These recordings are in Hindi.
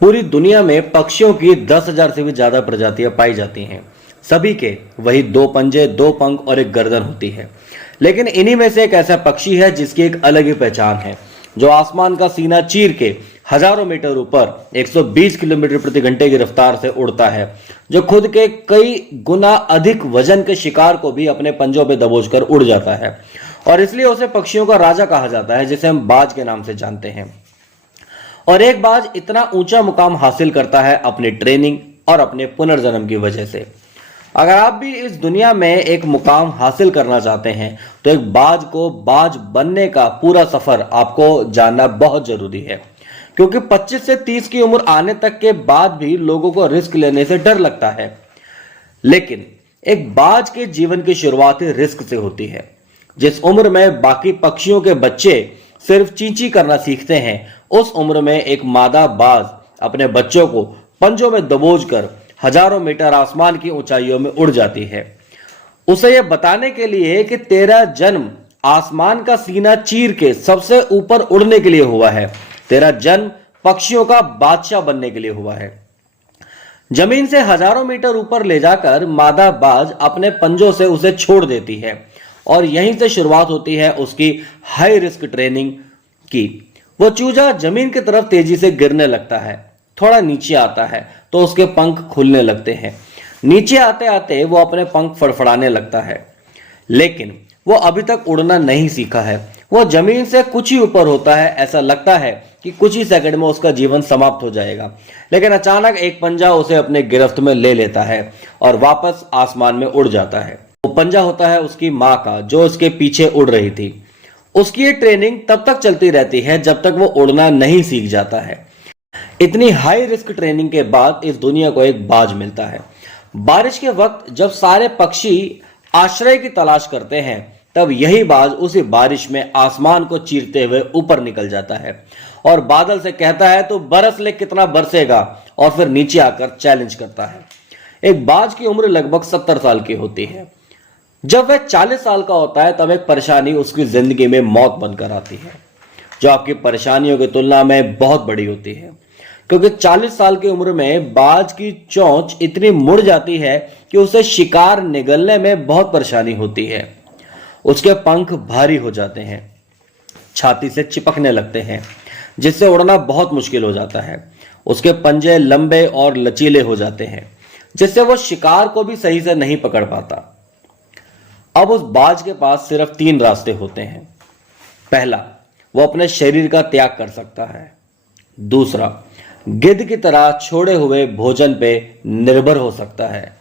पूरी दुनिया में पक्षियों की 10,000 से भी ज्यादा प्रजातियां पाई जाती हैं। सभी के वही दो पंजे, दो पंख और एक गर्दन होती है। लेकिन इन्हीं में से एक ऐसा पक्षी है जिसकी एक अलग ही पहचान है, जो आसमान का सीना चीर के हजारों मीटर ऊपर 120 किलोमीटर प्रति घंटे की रफ्तार से उड़ता है, जो खुद के कई गुना अधिक वजन के शिकार को भी अपने पंजों पे दबोचकर उड़ जाता है। और इसलिए उसे पक्षियों का राजा कहा जाता है, जिसे हम बाज के नाम से जानते हैं। और एक बाज इतना ऊंचा मुकाम हासिल करता है अपनी ट्रेनिंग और अपने पुनर्जन्म की वजह से। अगर आप भी इस दुनिया में एक मुकाम हासिल करना चाहते हैं तो एक बाज को बाज बनने का पूरा सफर आपको जानना बहुत जरूरी है, क्योंकि 25 से 30 की उम्र आने तक के बाद भी लोगों को रिस्क लेने से डर लगता है। लेकिन एक बाज के जीवन की शुरुआत ही रिस्क से होती है। जिस उम्र में बाकी पक्षियों के बच्चे सिर्फ चींची करना सीखते हैं, उस उम्र में एक मादा बाज अपने बच्चों को पंजों में दबोचकर हजारों मीटर आसमान की ऊंचाइयों में उड़ जाती है, उसे यह बताने के लिए कि तेरा जन्म आसमान का सीना चीर के सबसे ऊपर उड़ने के लिए हुआ है। तेरा जन्म पक्षियों का बादशाह बनने के लिए हुआ है। जमीन से हजारों मीटर ऊपर ले जाकर मादा बाज अपने पंजों से उसे छोड़ देती है, और यहीं से शुरुआत होती है उसकी हाई रिस्क ट्रेनिंग की। वो चूजा जमीन की तरफ तेजी से गिरने लगता है, थोड़ा नीचे आता है तो उसके पंख खुलने लगते हैं। नीचे आते आते वो अपने पंख फड़फड़ाने लगता है, लेकिन वो अभी तक उड़ना नहीं सीखा है। वो जमीन से कुछ ही ऊपर होता है, ऐसा लगता है कि कुछ ही सेकंड में उसका जीवन समाप्त हो जाएगा। लेकिन अचानक एक पंजा उसे अपने गिरफ्त में ले लेता है और वापस आसमान में उड़ जाता है। वो पंजा होता है उसकी माँ का, जो उसके पीछे उड़ रही थी। उसकी ये ट्रेनिंग तब तक चलती रहती है जब तक वो उड़ना नहीं सीख जाता है। इतनी हाई रिस्क ट्रेनिंग के बाद इस दुनिया को एक बाज मिलता है। बारिश के वक्त जब सारे पक्षी आश्रय की तलाश करते हैं, तब यही बाज उसी बारिश में आसमान को चीरते हुए ऊपर निकल जाता है और बादल से कहता है तो बरस ले, कितना बरसेगा, और फिर नीचे आकर चैलेंज करता है। एक बाज की उम्र लगभग 70 साल की होती है। जब वह 40 साल का होता है तब एक परेशानी उसकी जिंदगी में मौत बनकर आती है, जो आपकी परेशानियों की तुलना में बहुत बड़ी होती है। क्योंकि 40 साल की उम्र में बाज की चोंच इतनी मुड़ जाती है कि उसे शिकार निगलने में बहुत परेशानी होती है। उसके पंख भारी हो जाते हैं, छाती से चिपकने लगते हैं, जिससे उड़ना बहुत मुश्किल हो जाता है। उसके पंजे लंबे और लचीले हो जाते हैं, जिससे वो शिकार को भी सही से नहीं पकड़ पाता। अब उस बाज के पास सिर्फ 3 रास्ते होते हैं। पहला, वो अपने शरीर का त्याग कर सकता है। दूसरा, गिद्ध की तरह छोड़े हुए भोजन पे निर्भर हो सकता है।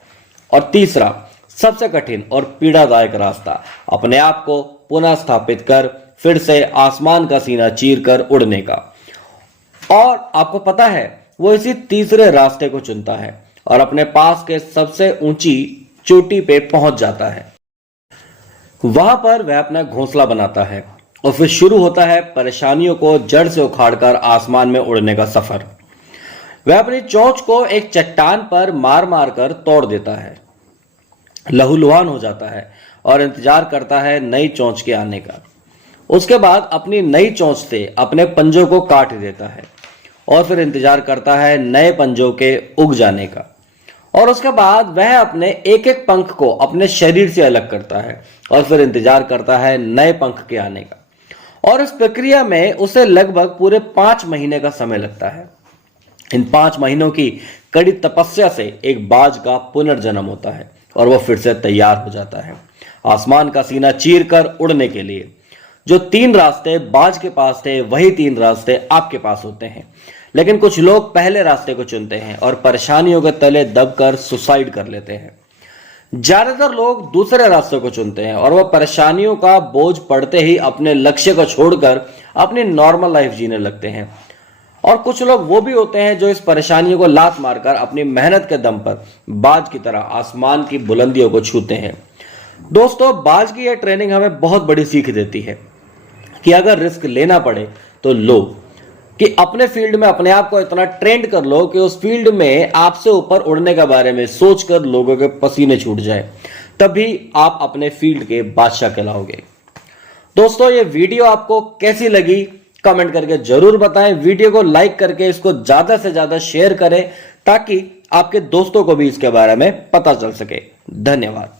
और तीसरा, सबसे कठिन और पीड़ादायक रास्ता, अपने आप को पुनः स्थापित कर फिर से आसमान का सीना चीर कर उड़ने का। और आपको पता है, वो इसी तीसरे रास्ते को चुनता है और अपने पास के सबसे ऊंची चोटी पे पहुंच जाता है। वहां पर वह अपना घोंसला बनाता है और फिर शुरू होता है परेशानियों को जड़ से उखाड़कर आसमान में उड़ने का सफर। वह अपनी चोंच को एक चट्टान पर मार मार कर तोड़ देता है, लहूलुहान हो जाता है और इंतजार करता है नई चोंच के आने का। उसके बाद अपनी नई चोंच से अपने पंजों को काट देता है और फिर इंतजार करता है नए पंजों के उग जाने का। और उसके बाद वह अपने एक एक पंख को अपने शरीर से अलग करता है और फिर इंतजार करता है नए पंख के आने का। और इस प्रक्रिया में उसे लगभग पूरे 5 महीने का समय लगता है। इन 5 महीनों की कड़ी तपस्या से एक बाज का पुनर्जन्म होता है और वह फिर से तैयार हो जाता है आसमान का सीना चीर कर उड़ने के लिए। जो 3 रास्ते बाज के पास थे, वही 3 रास्ते आपके पास होते हैं। लेकिन कुछ लोग पहले रास्ते को चुनते हैं और परेशानियों के तले दबकर सुसाइड कर लेते हैं। ज्यादातर लोग दूसरे रास्ते को चुनते हैं और वह परेशानियों का बोझ पड़ते ही अपने लक्ष्य को छोड़कर अपनी नॉर्मल लाइफ जीने लगते हैं। और कुछ लोग वो भी होते हैं जो इस परेशानियों को लात मारकर अपनी मेहनत के दम पर बाज की तरह आसमान की बुलंदियों को छूते हैं। दोस्तों, बाज की यह ट्रेनिंग हमें बहुत बड़ी सीख देती है कि अगर रिस्क लेना पड़े तो लो, कि अपने फील्ड में अपने आप को इतना ट्रेंड कर लो कि उस फील्ड में आपसे ऊपर उड़ने के बारे में सोचकर लोगों के पसीने छूट जाए, तभी आप अपने फील्ड के बादशाह कहलाओगे। दोस्तों, ये वीडियो आपको कैसी लगी कमेंट करके जरूर बताएं। वीडियो को लाइक करके इसको ज्यादा से ज्यादा शेयर करें ताकि आपके दोस्तों को भी इसके बारे में पता चल सके। धन्यवाद।